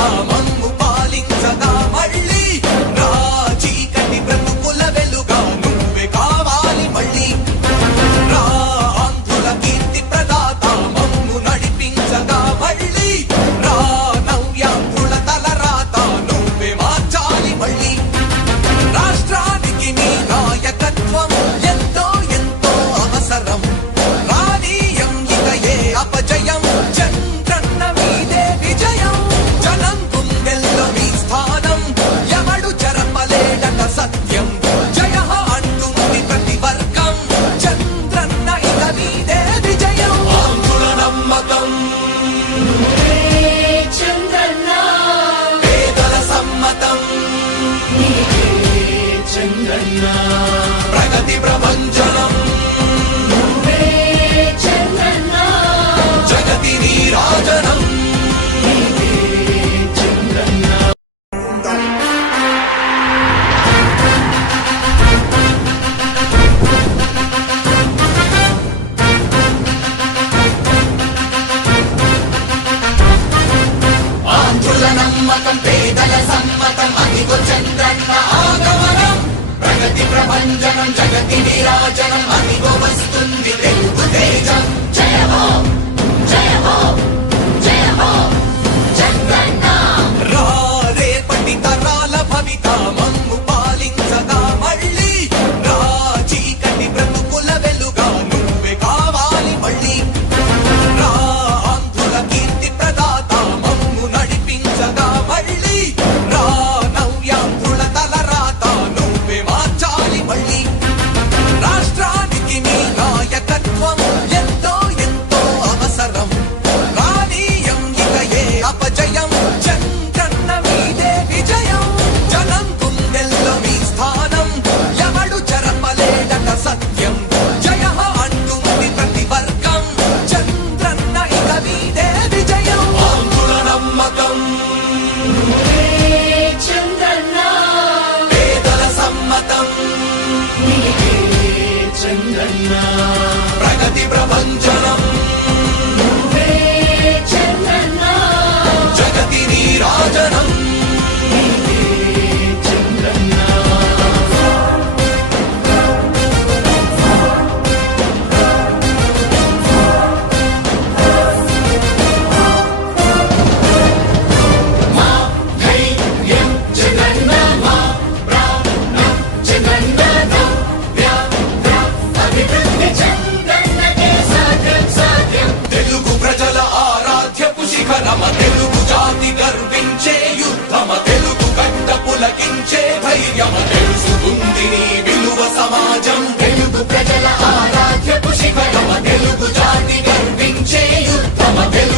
আমন্ত্রণ జగతి నీరాజనం ప్రగతి ప్రపంచనం. ప్రజల ఆరాధ్యపు శిఖరమ తెలుగు జాతి గర్వించే యుద్ధమ తెలుగు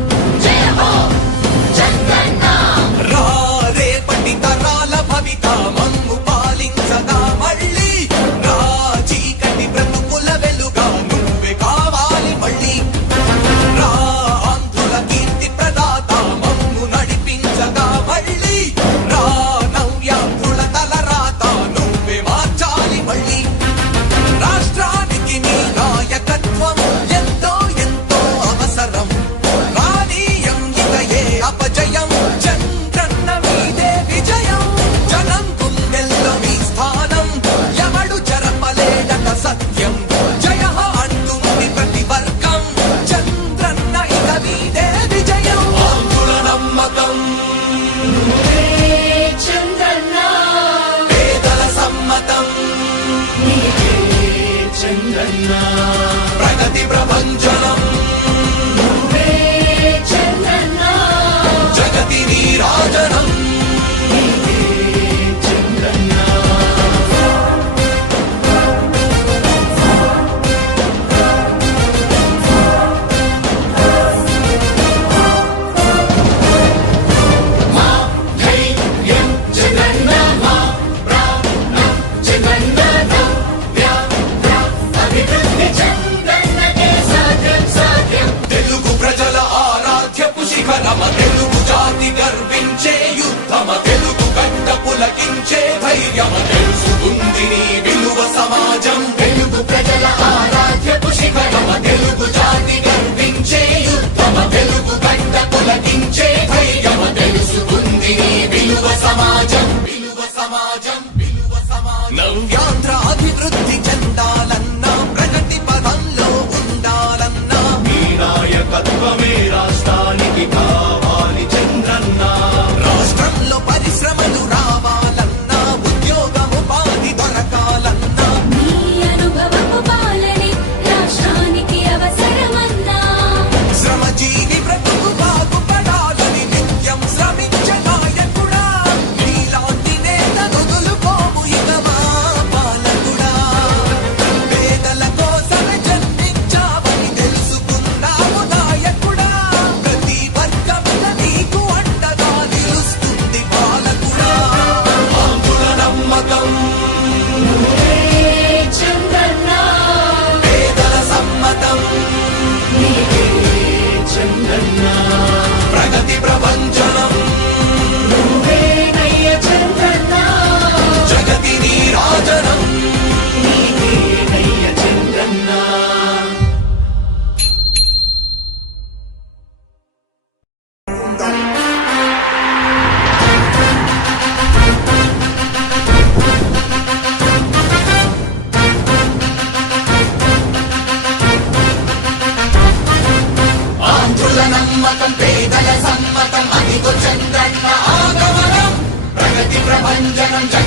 ప్రగతి ప్రపంచనం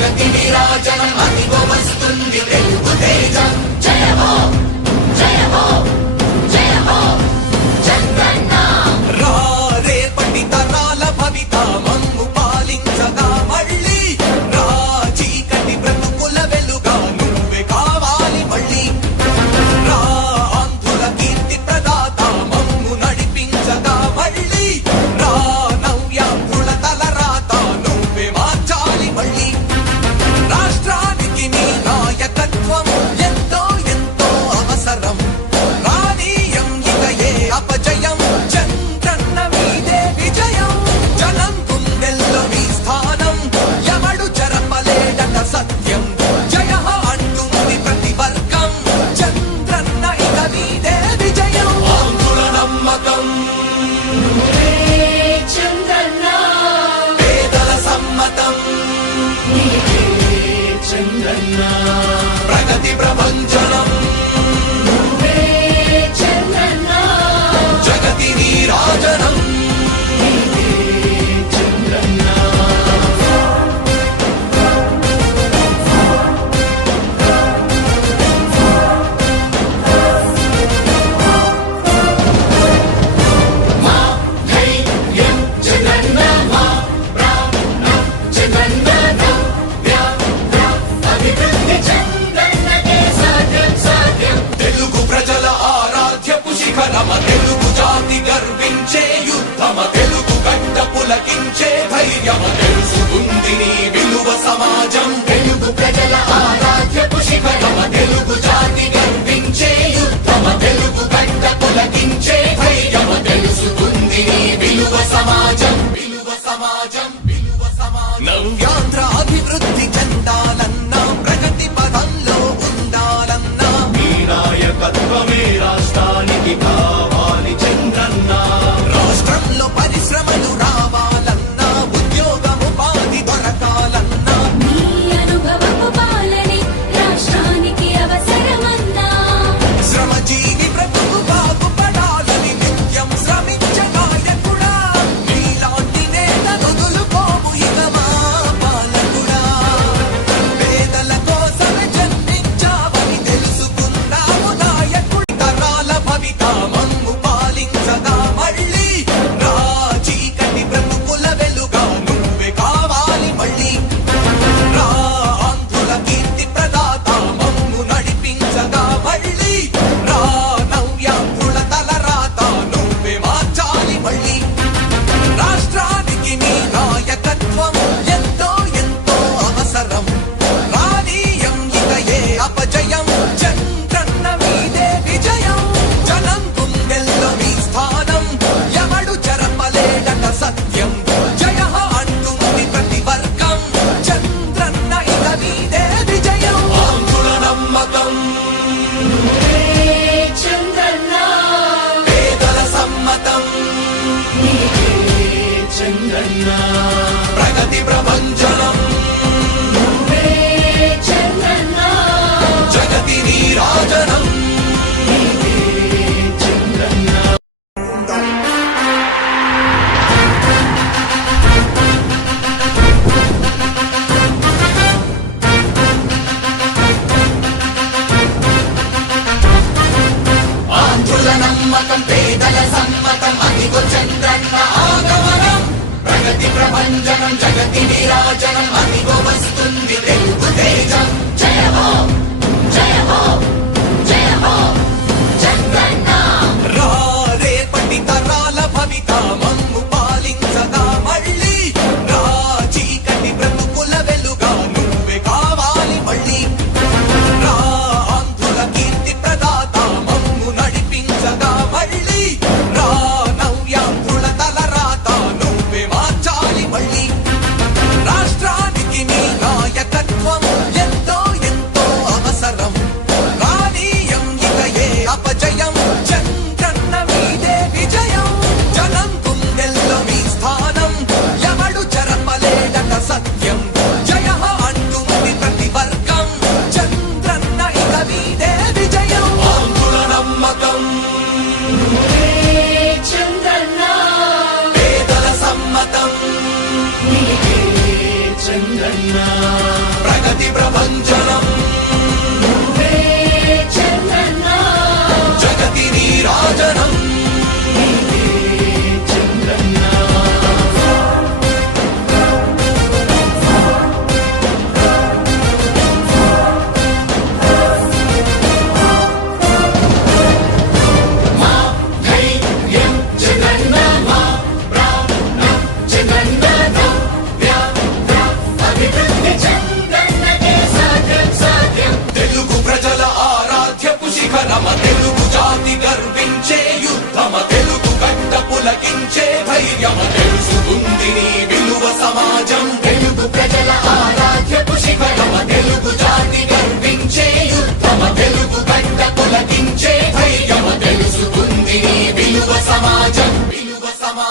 ప్రభంజనం జగతి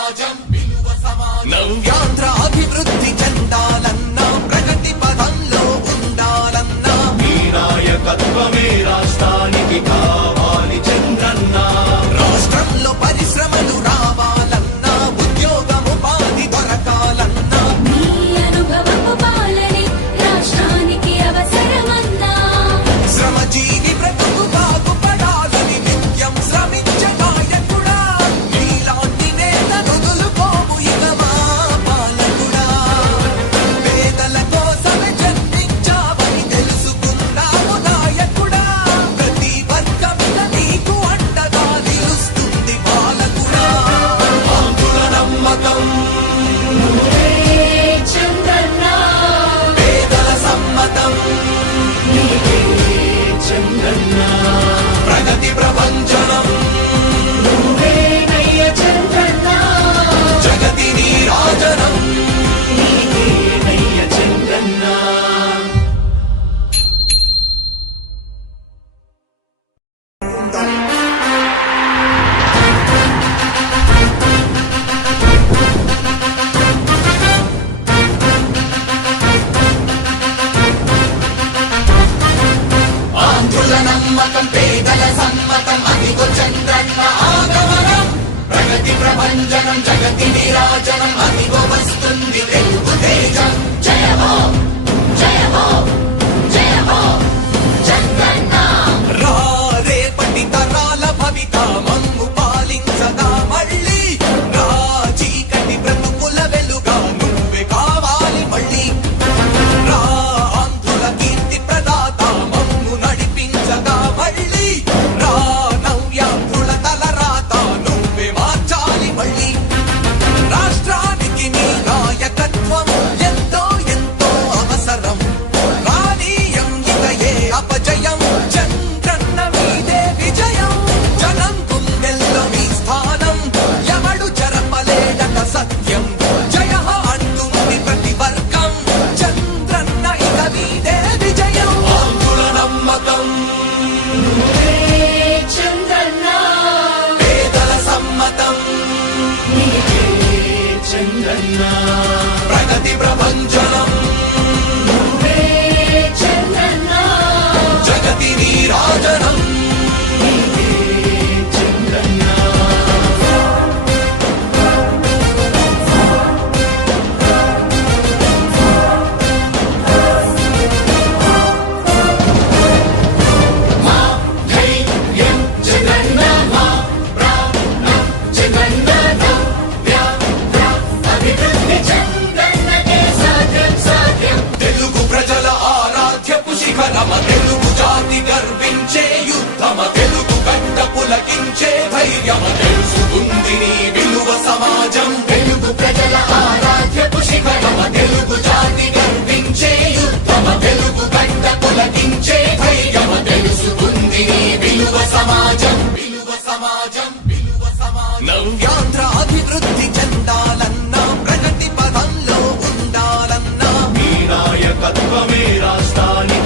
సమాజం విలువ సమాజం. నవ్యాంధ్ర అభివృద్ధి చెందాలన్న ప్రగతి పదంలో ఉండాలన్న. మీ రాష్ట్రానికి కావాలి చంద్రన్న. రాష్ట్రంలో పరిశ్రమ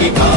because